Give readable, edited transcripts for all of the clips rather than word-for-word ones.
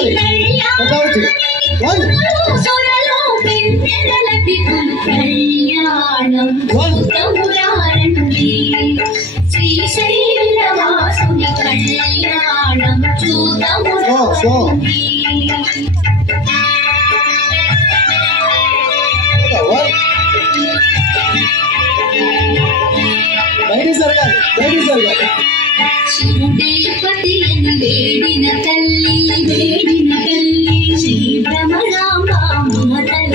చెప్పాలి. శ్రీశైలవాసుని కళ్యాణం చూద్దాము. శివుడే పతి అని వేడిన తల్లి శ్రీ భ్రమరాంబ మమతల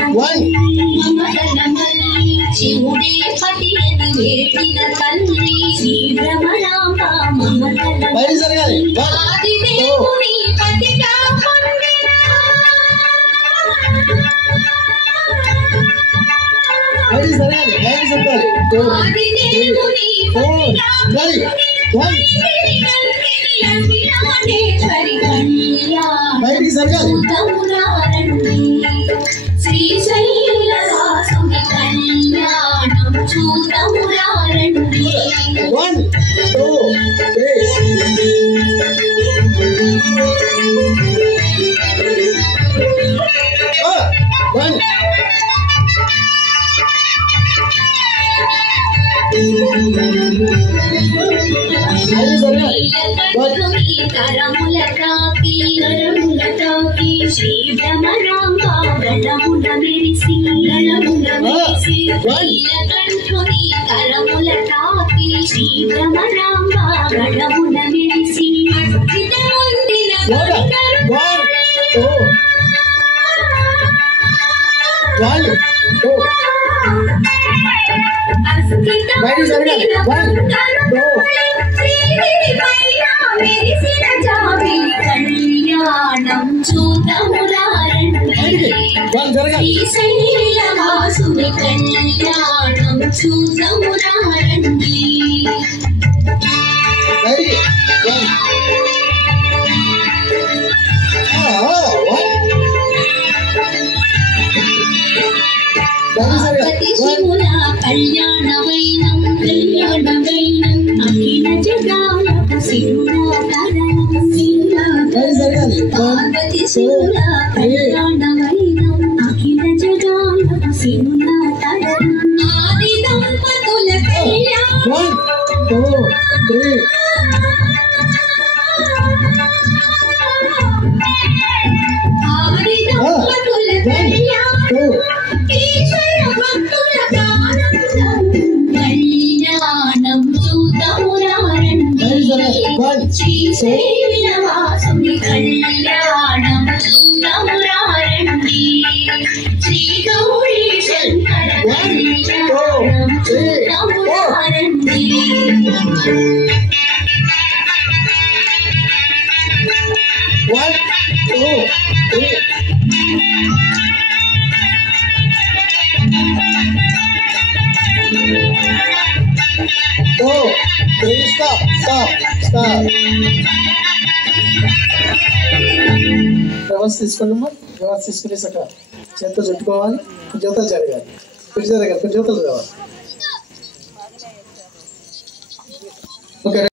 శివుడే పతి అని వేడిన తల్లి శ్రీ భ్రమరాంబ మమతల ఆదిదేవుని పతిగా పొందిన ఆదిదేవుని పతిగా శ్రీశైలవాసుని కళ్యాణం చూద్దామురారండి. 1 2 కరముల తాకి శ్రీ భ్రమరాంబ గణముల మెరిసి నీలకంఠుని కరముల తాకి శ్రీ భ్రమరాంబ గణముల మెరిసి కళ్యాణం చూద్దామురారండి. శ్రీశైలవాసుని కళ్యాణం చూద్దామురారండి. శివుల కళ్యాణమైనం అఖిల జగాలకు శివుడాకరణం పార్వతి శివుల కళ్యాణమైనం అఖిల జగాలకు శివుడాకరణం ఆది దంపతుల కళ్యాణం ఆది దంపతుల కళ్యాణం కళ్యాణం చూద్దామురారండి. శ్రీశైలవాసుని కళ్యాణం చూద్దామురారండి. శ్రీ గౌరీ శంకర కళ్యాణం చూద్దామురారండి. 1 2 3 Stop. రివర్స్ తీసుకోండమ్మా. రివర్స్ తీసుకునే సక చేత్తో చుట్టుకోవాలి. జోతలు జరగాలి. జోతలు కావాలి. ఓకే.